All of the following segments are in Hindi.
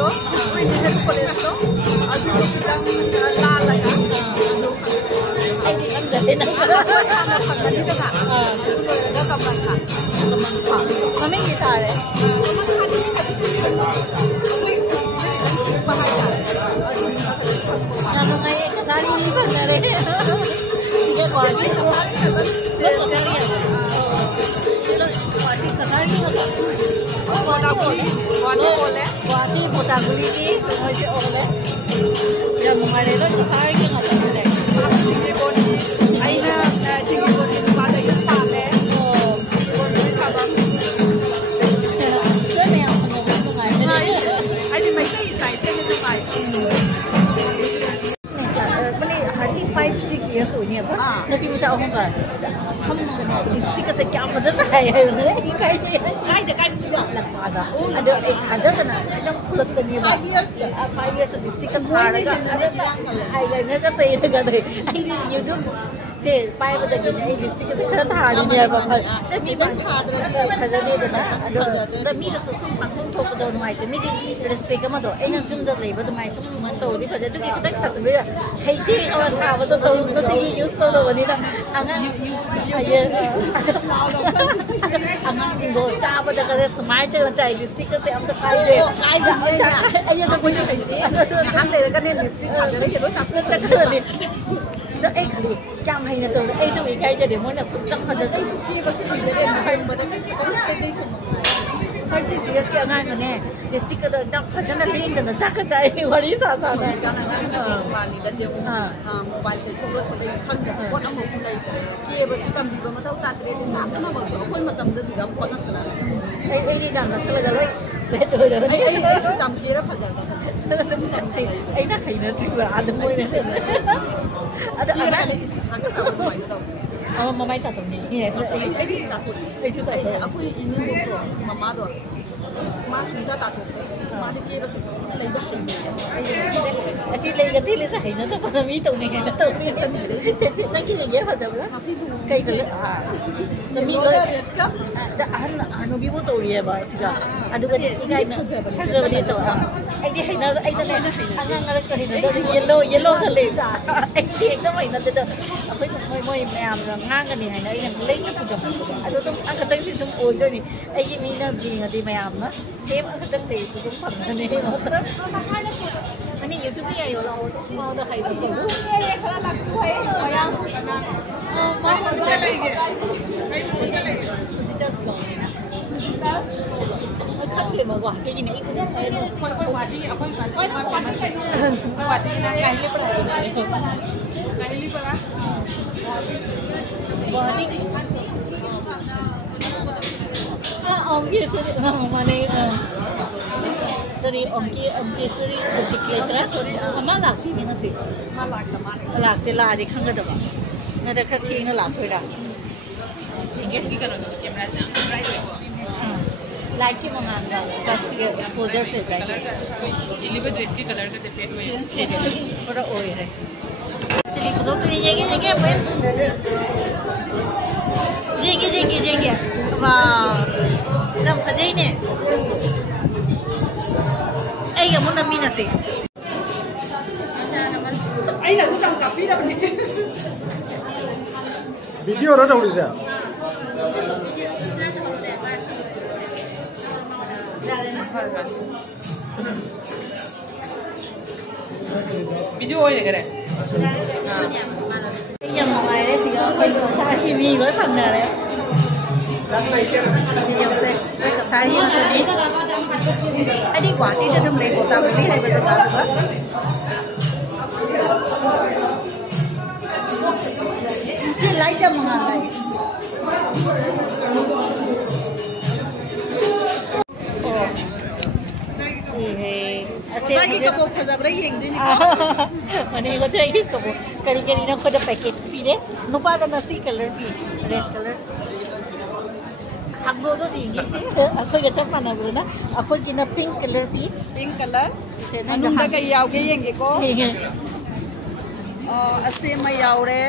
तो प्रिंसिपल कॉलेज तो अभी खितंग लालगा ꯑꯩꯗꯤ ꯈꯪꯗꯦ ꯅꯪ ꯍꯥꯟꯅ ꯐꯪꯒꯅꯤꯗꯅ ꯂꯣꯏꯔꯒ ꯀꯃꯟ ꯃꯃꯤꯡꯗꯤ ꯇꯥꯔꯦ ꯌꯥꯝ ꯅꯨꯡꯉꯥꯏꯌꯦ ꯀꯁꯥꯔꯤ ꯐꯪꯅꯔꯦ ꯁꯤꯒ ꯒꯨꯋꯥꯍꯥꯇꯤ ꯒꯨꯋꯥꯍꯥꯇꯤ ꯄꯣꯇꯥꯒꯨꯔꯤꯒꯤ ꯀꯩꯅꯣꯁꯦ ꯑꯣꯜꯂꯦ ꯌꯥꯝ ꯅꯨꯡꯉꯥꯏꯔꯦ ꯂꯣꯏ ꯀꯁꯥꯔꯤꯒꯤ ꯉꯥꯛꯇꯅꯦ ꯑꯩꯅ ꯆꯤꯡꯒꯤꯕꯣꯟꯒꯤ ꯅꯨꯄꯥꯗ ꯌꯨꯝ ꯄꯥꯜꯂꯦ ꯆꯤꯡꯒꯤꯕꯣꯟꯒꯤ ꯊꯕꯛ ꯂꯣꯏ ꯃꯌꯥꯝ ꯐꯪꯅꯕ ꯅꯨꯡꯉꯥꯏꯕꯅꯦ ꯑꯩꯗꯤ ꯃꯩꯇꯩ ꯏꯁꯥꯏꯇꯩꯅ ꯅꯨꯡꯉꯥꯏ हार्डली 5-6 years हुई है नबी मुझे होगा हम डिस्ट्रिक्ट से क्या मजा है लगवादा अदो एक हजत ना एकदम खुलत नहीं है 5 years डिस्ट्रिक्ट थारगा आईलाइनर का तेरे का दे यूट्यूब से पाए बदगी ने डिस्ट्रिक्ट से खरा थारी ने बाबा मी बन खजदे दना अदो द मी द सुसुम पंगुम थोक दो माइ ते मी दी रेस्पेक्ट मा दो एना जुम द लेबो द माइ सुम मन तो दी खजदे की खतक खसबे हेती और खाव तो तो ती यूज तो दो बनी ना अंगा आये अंगा दो चाब द कदे स्माइल ते चाइ डिस्ट्रिक्ट से हम तो खाइ दे आये तो कोई हम ले का ने लिपस्टिक खाजबे के दो सब तक ले द ए खाली क्या महीने तो ए तो इकाई जे मोन सुक चक खजदे सुकी बस खजदे खाइ बद के ते से हर चीज सीरियस के अंगा ने डिस्ट्रिक्ट द डक खजना लेन द चाक चाइ वरी सा सा का वाली द जे मोबाइल से थोक को दे खंग द कोन अमो से दे के बस तम बि ब मथौ तात्रे ते सा मा ब कोन मतम द दुगा कोन तना ए नि जान नसले द लोइ स्पेट हो द ए सु जम केरा फजा ai na khai na tri ad moi ne ada ana ni hang sa mai da mamai ta to ni ai di ta to ai chu ta to apui inin do mama do ma su ta ta to ma de ke ba se lai ba se asi lai ga ti le sa hai na to pa mi to ni na to ni chan ni na ki ye fa ja ba asi du kai ka le to mi lo da an bi mo to ye ba si ga adu ga ni ga na ha zo ni to ai di hai na ai na ne ang ang ka ni do yellow ka le ai di ekdam hai na de to apoi moi ma'am ra ngang ga ni hai na ai na le ni pu ja adu to ang ka tang si sum oi do ni ai gi mi na ji ga di ma'am na same ang ka tang le tu tum phang na ne no ta ani youtube ya yo la o to ma da hai da ko ye khara lag tu hai yang ma ko se le ge kai ko se le ge susitas lo susitas khắc le ma wa ke ji ne ik da hai no ko wa di apoi wa di na kai le pra kai li para wa di ông kia sẽ mà này dari ông kia sẽ đi declare sorry mà lạc thì nó gì ma lạc thì là đi không có được nó đã khắc thi nó lạc thôi đã cái cái nó camera right light के मंगान का बस ये एक्सपोजर से जाएगा डिलीवर ड्रेस के कलर का से फेड हुए थोड़ा ओए है चलिए तो ये जेगे वाह एकदम खजई ने ai ga mun mina se ai là cũng cặp đi đâu này video đó đâu đi sao video ơi cái này giờ ngoài đấy thì có xa TV với phần nào đấy ai đi quả đi cho trong đấy của tao đi hay bây giờ tao nữa chứ lấy cho mà này lagi kamu khazab rai yeng din ko mane ko chai ki kamu kari kari na ko da packet pi de nupa da nasi color pi red color hangdo do ji ngi si akhoi ga chappa na bro na akhoi ki na pink color se na anung da kai yaw ge yeng ge ko ठीक है ase ma yaw re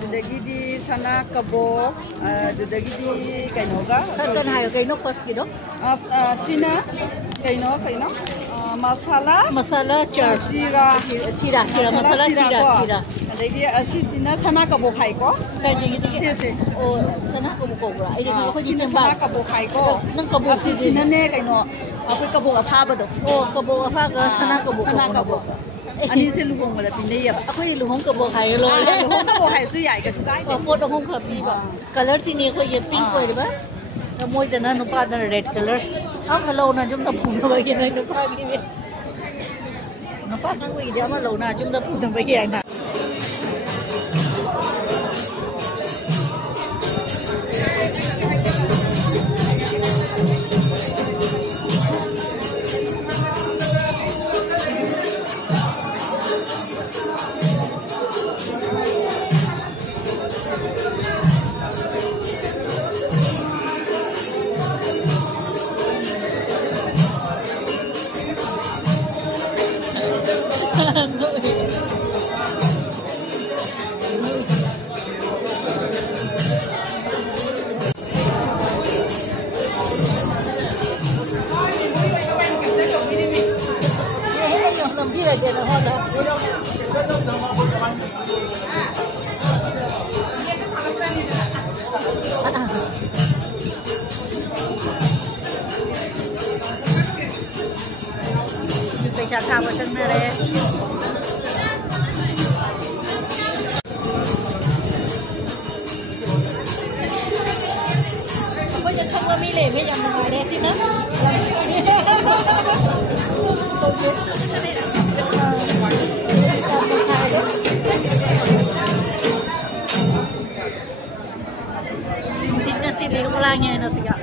dudagi di sana kabo dudagi di kaino ga kan hayo kaino first ki do sina Kayno masala char chira masala chira adai asisina sana kabok hai ko kai ji se o sana kabok ko bra ai de ko ji sana kabok hai ko nang kabok asisina ne kaino apoi kabok apha ba do o kabok apha ga sana kabok ani se luhong wala pinai ya apoi luhong kabok hai lo le luhong kabok hai su yai ka su kai po to hong kha bi ba color si ne ko ye pink ko ba moi de na no pa da red color am hello na jum ta phun ba ye na no pa gi be no pa thang wi de ma lo na jum ta phun ba ye na Chả thao vào trong này đấy. Bây giờ không có mi lệ bây giờ mà ngồi đây thì nó. Xin xin lấy không la nghe nó gì cả.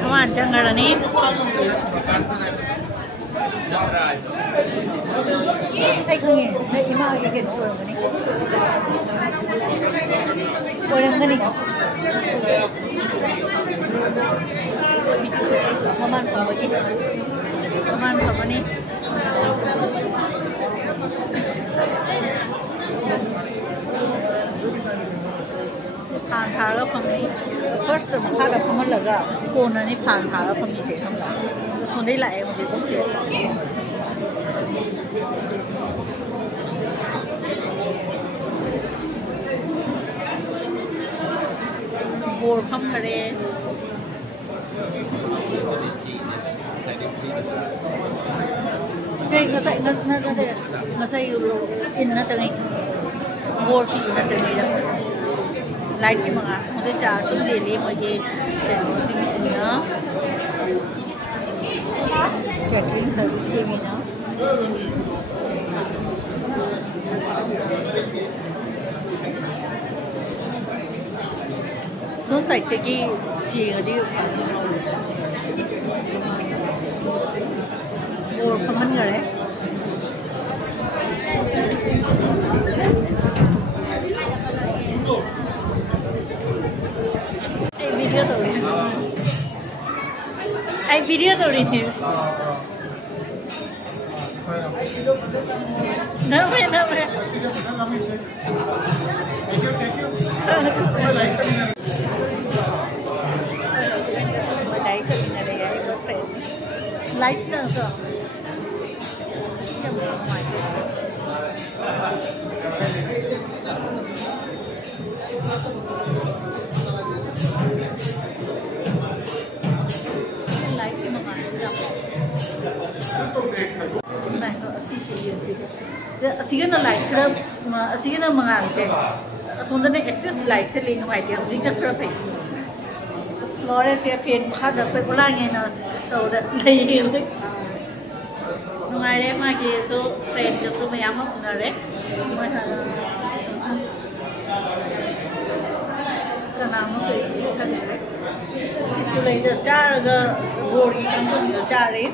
Kawan jangan ni. Ay kung yan, na ima agad po ni. Walang gani. Maman pa ba ni? Maman pa ba ni?ผ่านทางแล้วคำนี้ first แต่มาค่ากับคำว่าเหลือโกนนี่ผ่านทางแล้วคำนี้เสียทำไรส่วนได้หลายมันจะต้องเสียโบว์คำทะเลเฮ้ยงั้นใส่อินน่าจะไงโบว์ที่น่าจะไงล่ะलाइट के मंगा मुझे चाशू ले लिए मुझे कैटरिंग सर्विस के भी ना सोन साइड की चीज़ अभी और कमन करे आई वीडियो तो रही थी ना मैं लाइक करने रहेगा एक फ्रेंड लाइक ना तो असीगन लाइट खरब असीगन मंगान से असोंदने एक्सेस लाइट से लेन वाइटे हजिक त खरब है स्लोरे से फेन मखा द पे बोलांगे ना तो लेय नुगारे मागे जो फ्रेंड जो मयाम उनरे कनाम के खने सिकुले द चारगा बोरी कंपनी चारे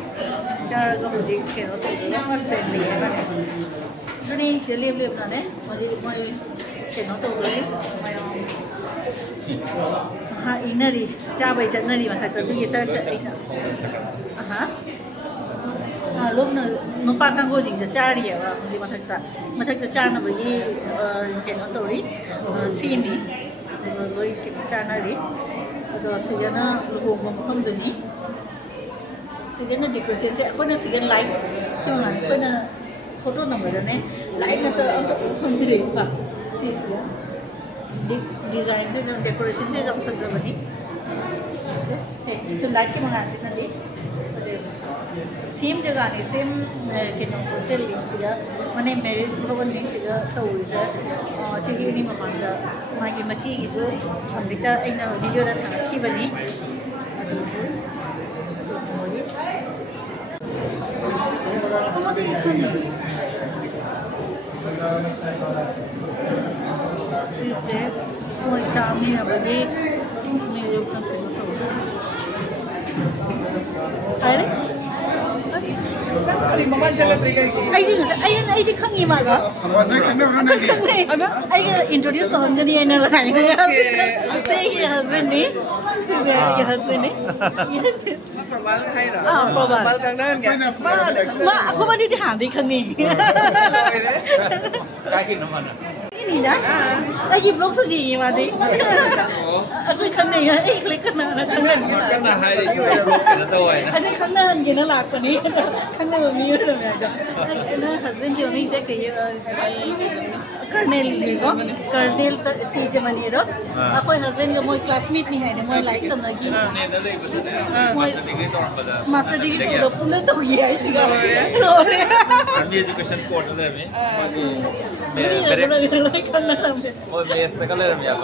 चारगा मुझे केनो तो ना फ्रेंड है बने नहीं से लेब ना ने मुझे मैं केनो तोเลยहाँ इनरी चाबे चटनरी में खाते तो ये सर हा लोगना नुपा कांगो जिंग चारी है वा मुझे मथक चाना बगी के न तोड़ी सीमी लोई के चाना री तो सिगना लोगों हम दुनी सिगना डेकोरेशन से कोई ना सिगन लाइट क्यों ना कोई ना फोटो नंबर ने लाइट ना तो हम दिले बा चीज को डिजाइन से जो डेकोरेशन से जब फंसा बनी तो लाइट के मंगा चीज़ ना दी सेम जगह ने सेम के नो होटल लिंक सिगा मने मैरिज ग्लोबल लिंक सिगा तो उसे चीज़ नहीं ममांगा मागी मची इसो हम दिखता एक ना वीडियो दा की बनी हम तो ये खुनी सीसे कोई चामी अबदी मेरे ऊपर अरे करी मम्मा जगह पर गई आई दी खंगी मागा आई इंट्रोड्यूस तो हम जनी है ना लगाई थे से ये हस्बैंड ने ये हस्बैंड ने ये प्रबाल है ना प्रबाल करना है माँ aku mandi di handi खंगी क्या की नमन ini dah lagi blog saja ini mandi aku खंगी है एक क्लिक करना ना करना है ये करना तो है ना ऐसे खंगा हम ये ना लाख पनी खंगा वो मियो ना मैं ना हस्बैंड जो नहीं से कहीं कर्नेल तीज मनी रो कोई हस्बैंड का मोई क्लासमेट नहीं है ने मोई लाइक तम लगी मास्टर डिग्री तो पुनः तो ये है सिगा आर्मी एजुकेशन पोर्टल में मेरे करना में और बेस तक ले रहे हैं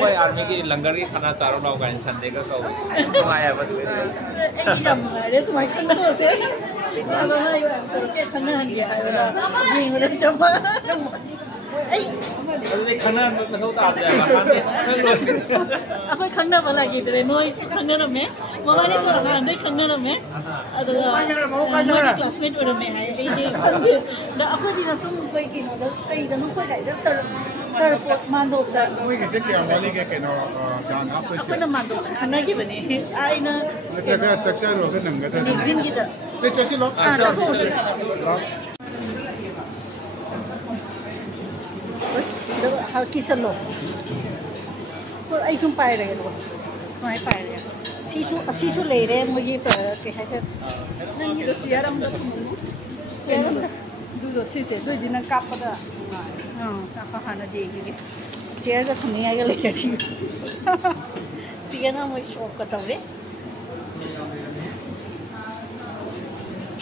कोई आर्मी की लंगर की खाना चारों लोग का संडे का तो आया बस एकदम अरे सुमाई खाना से अब ना ये के खाना हन गया है जी मतलब जब अरे खाना मतलब तो आप जाएगा अब खाना वाला की तरह नोई खाना ना में मम्मा ने सो रहा है खाना ना में अदो मेरी क्लासमेट और में है ये दा आपको दिन सुन कोई की ना कई दिन कोई का तर मांडो दा कोई कैसे क्या वाली के ना गाना तो आपको ना मांडो खाना की बने आई ना मतलब चर्चा लोग नंगा था मैगजीन की तरह ते चर्चा लोग how kiss lo ko ai sum pai re lo mai pai re sisu le re mo ye pa ke ha nang ni do siaram da mu ken du do si se do din na kap da ka ha na je gi chair ga khani ai ga le ke thi siya na mo shop ka ta re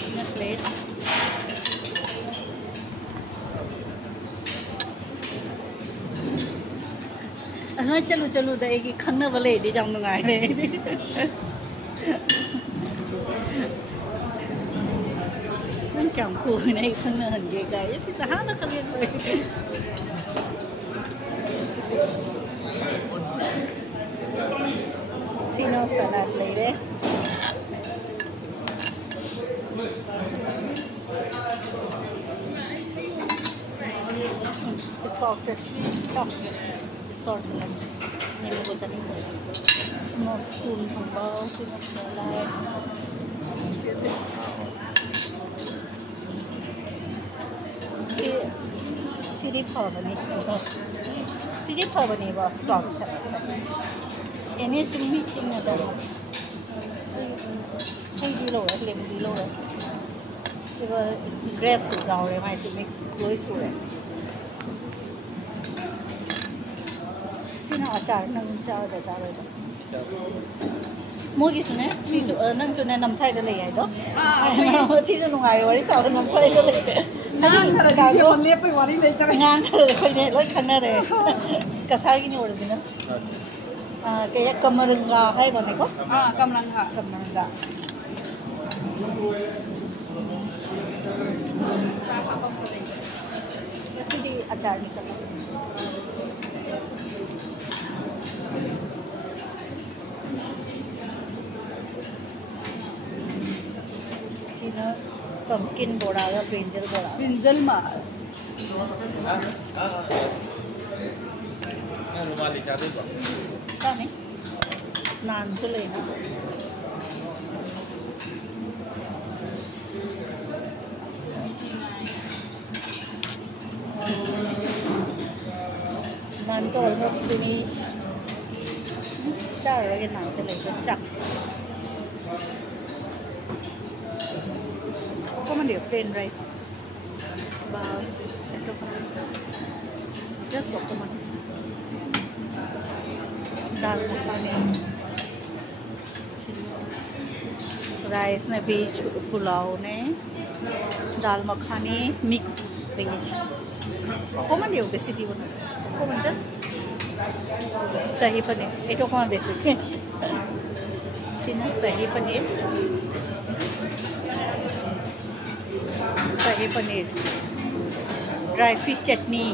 siya plate हाँ चलो चलो देगी खन्ना वाले दी जाऊँ तो गाय ने नंग क्या खूब नहीं खन्ना हंगे गाय ये चीज़ हाँ ना कभी सीनो सलाद ले ले Scotland. Ini bukan ini. Small spoon sambal, small salad. Siri apa ni? Siri apa ni bos? Scotland salad. Ini cuma meeting aja. Ini di luar, lem di luar. Coba grab sudah orang masih mix, lois sudah. ना अचार नंग चाव दा चाव दा मोगी सुने सीसु नंग सुने नमसाई दा ले आइ दो हां सीसु नुगाय वरी साव नमसाई दा ले नंग खर गा यो ले पे वाली ले ता ngang खर खोइ ने लोइ खन्ना रे कसार की नि ओरिजिनल के या कमरंगा है बने को कमरंगा सीधी अचार निकलना pumpkin boda atau brinjal mah. Yang rumah di Cari Pak. Kan nih, nan tuh leh. ăn tôi nó skinny chắc là cái nào sẽ lấy cái chặt có mà điều plain rice bas itu just sop teman dal makhani rice ne veg pulao ne dal makhani mix veg common điều basically one common just sahi paneer itu common basic sini sahi paneer dry fish chutney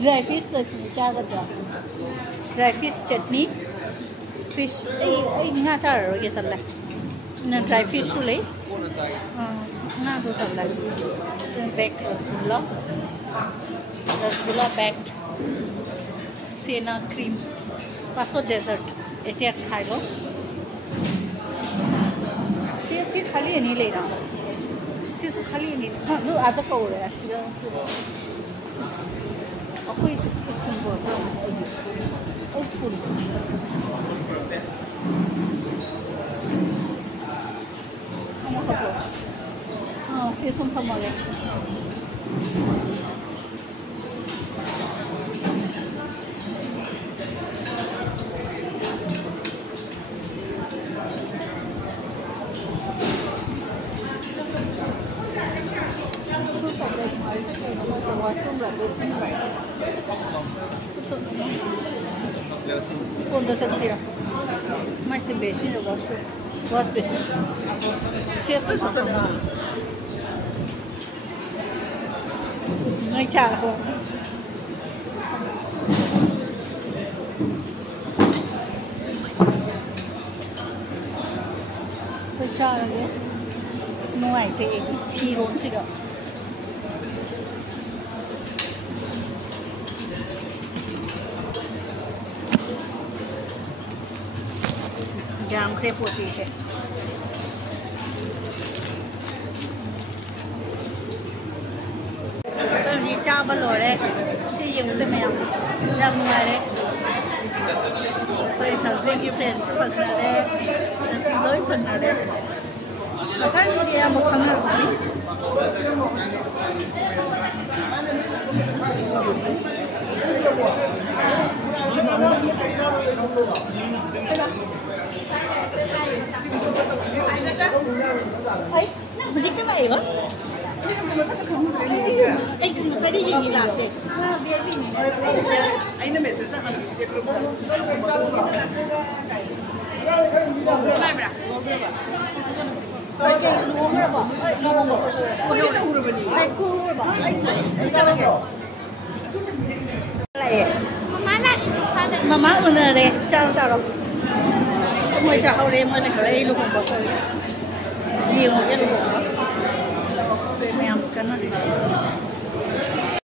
dry fish cha bata dry fish chutney fish ai nga cha rồi cái sẵn lại nên dry fish tu lấy nga tu sẵn lại sen baked rasgulla baked sena cream paso dessert etia khai lo chi khali ani le ra Sisu kali ini, lu ada kau ya, sudah. Aku itu spoon buat, spoon. Kamu apa? Sisu sama lagi. Sonda sakira. Masih besi ya bos. Buat besi. Siapa tu? Ngai cara kau. Cara ni, nuai te piron sih dah. Jam crepe होती है तो ये चावल हो रहे से ये उसे मैं जब हमारे कोई हस्बैंड की फ्रेंड्स पकड़ रहे ऐसे लोग पकड़ रहे पसंद नहीं किया मुखना ấy mình chỉ cái này đó anh cũng sai đi gì làm thế anh nó mệt sao anh chỉ có cái luống rồi bỏ luống bỏ cô đi đâu rồi vậy anh cô bỏ anh cho nó kìa này mama mana deh chào chào rồi mới chào đây mới này đây luôn bỏ thôi chiều một cái luôn rồi mèo cho nó đi